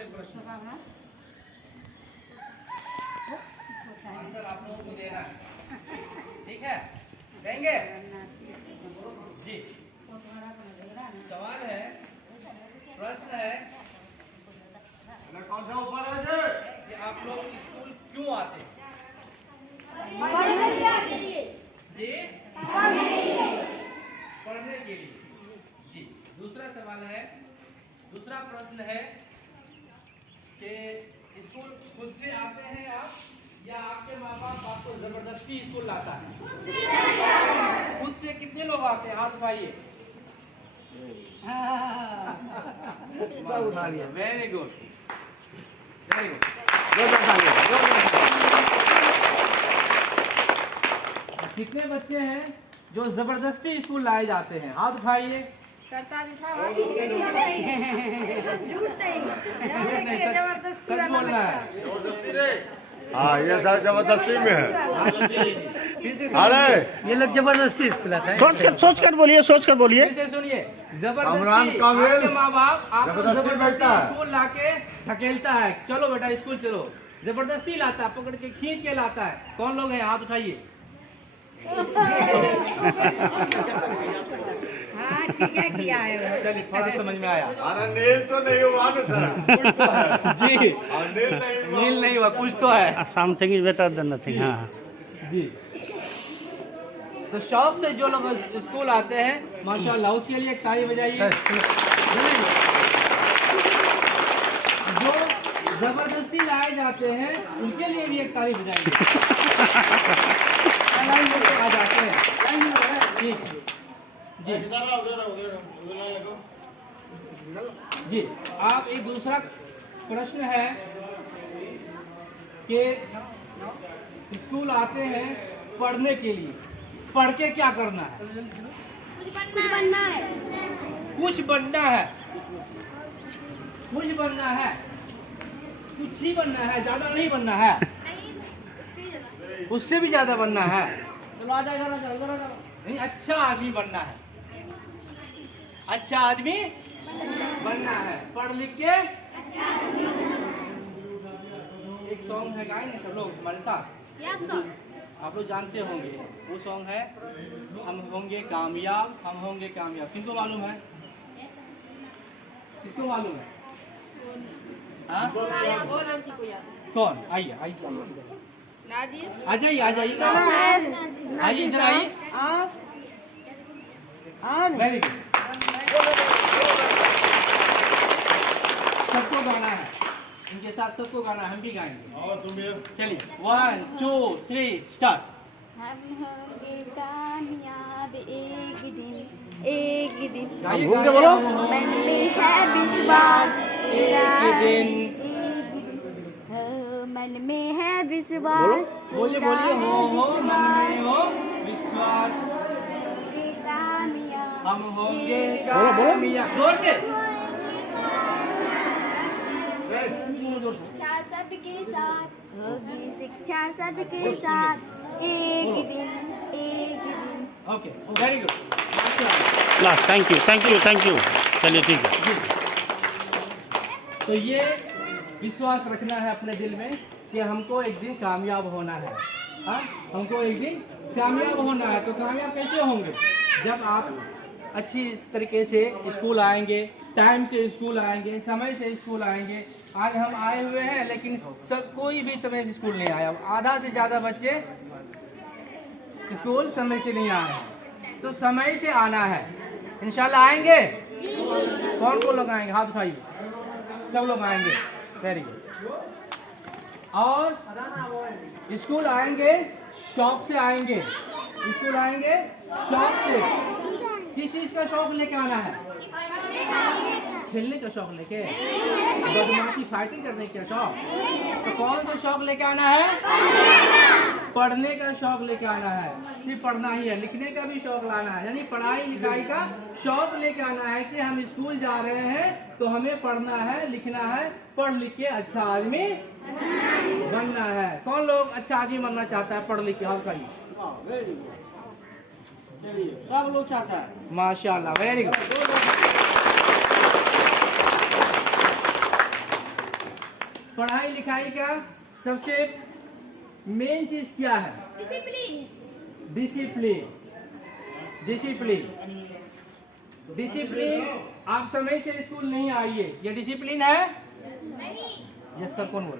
से प्रश्न, आंसर आप लोगों को देना है, ठीक है? देंगे जी। सवाल है, प्रश्न है कौन सा ऊपर है कि आप लोग स्कूल क्यों आते हैं? जी, पढ़ने के लिए। जी। दूसरा सवाल है, दूसरा प्रश्न है कि स्कूल खुद से आते हैं आप या आपके माँ बाप आपको जबरदस्ती स्कूल लाता है? खुद से कितने लोग आते हैं? हाथ उठाइए। सब उठा लिया। Very good, very good. कितने बच्चे हैं जो जबरदस्ती स्कूल लाए जाते हैं? हाथ उठाइए। सच बोलना है। हाँ, ये सब जबरदस्ती में है। अरे ये लोग जबरदस्ती स्कूल आते हैं। सोच कर बोलिए, सोच कर बोलिए। फिर से सुनिए, अमरान जबरदस्ती काबिल आपके माँ बाप आपको जबरदस्ती जबरदस्ती बैठता है। स्कूल लाके धकेलता है, चलो बेटा स्कूल चलो। जबरदस्ती लाता है, पकड़ के खींच के लाता है। कौन लोग हैं? हाथ उठाइए। हाँ ठीक है, किया है वो। चलिए, थोड़ा समझ में आया। अरे नील तो नहीं हुआ ना सर, कुछ तो है। जी, और नील नहीं हुआ। नील नहीं हुआ, कुछ तो है। Something is better than nothing. हाँ जी। तो शौक से जो लोग स्कूल आते हैं, माशाल्लाह, उसके लिए एक ताली बजाइए। जो जबरदस्ती लाए जाते हैं, उनके लिए भी एक ताली बजाइए। लाइन में आ जाते हैं। ठीक जी जी। आप एक दूसरा प्रश्न है कि स्कूल आते हैं पढ़ने के लिए, पढ़ के क्या करना है? कुछ बनना है। कुछ बनना है, कुछ बनना है, कुछ ही बनना है, ज्यादा नहीं बनना है, उससे भी ज्यादा बनना है। चलो आ जाओ, नहीं, अच्छा आदमी बनना है, अच्छा आदमी बनना है, पढ़ लिख के। एक सॉन्ग है, गाएंगे सब लोग हमारे साथ। आप लोग जानते होंगे, वो सॉन्ग है, हम होंगे कामयाब, हम होंगे कामयाब। किनको मालूम है? किसको मालूम है? हाँ? कौन? आइए आइए, आ जाइए, आ जाइए, आइए इधर आइए। Very good. सबको गाना है, इनके साथ सबको गाना है, हम भी गाएंगे। चलिए, 1 2 3 स्टार्ट। हम होंगे कामयाब एक दिन, एक दिन। गाइए, बोलो। मन में है विश्वास, एक दिन। हो, मन में है विश्वास। बोलिए बोलिए, हो मन में हो विश्वास, होंगे कामयाब। हम होंगे कामयाब। जोर से। शिक्षा सबके साथ होगी, शिक्षा सबके साथ एक दिन, एक दिन। Okay, very good. Last, thank you, thank you, thank you. चलिए ठीक है। तो ये विश्वास रखना है अपने दिल में कि हमको एक दिन कामयाब होना है। हाँ, हमको एक दिन कामयाब होना है। तो कामयाब कैसे होंगे? जब आप अच्छी तरीके से स्कूल आएंगे, टाइम से स्कूल आएंगे, समय से स्कूल आएंगे। आज हम आए हुए हैं, लेकिन सब कोई भी समय से स्कूल नहीं आया। आधा से ज़्यादा बच्चे स्कूल समय से नहीं आए हैं। तो समय से आना है। इंशाल्लाह आएंगे। कौन कौन लोग आएंगे? हाथ उठाइए। सब लोग आएंगे। Very good. और स्कूल आएंगे, शौक से आएंगे। स्कूल आएंगे शौक से। किस चीज का शौक लेके आना है? खेलने का शौक लेके, बदमाशी फाइटिंग करने का शौक। तो कौन सा शौक लेके आना है? पढ़ने का शौक लेके आना है। सिर्फ पढ़ना ही है, लिखने का भी शौक लाना है। यानी पढ़ाई लिखाई का शौक लेके आना है कि हम स्कूल जा रहे हैं तो हमें पढ़ना है, लिखना है, पढ़ लिख के अच्छा आदमी बनना है। कौन लोग अच्छा आदमी बनना चाहता है? पढ़ लिख के हाथ उठाइए। सब लोग चाहता है। माशाल्लाह, वेरी गुड। पढ़ाई लिखाई का सबसे मेन चीज क्या है? डिसिप्लिन। डिसिप्लिन। डिसिप्लिन। आप समय से स्कूल नहीं आइए, ये डिसिप्लिन है? नहीं। ये सब कौन बोला?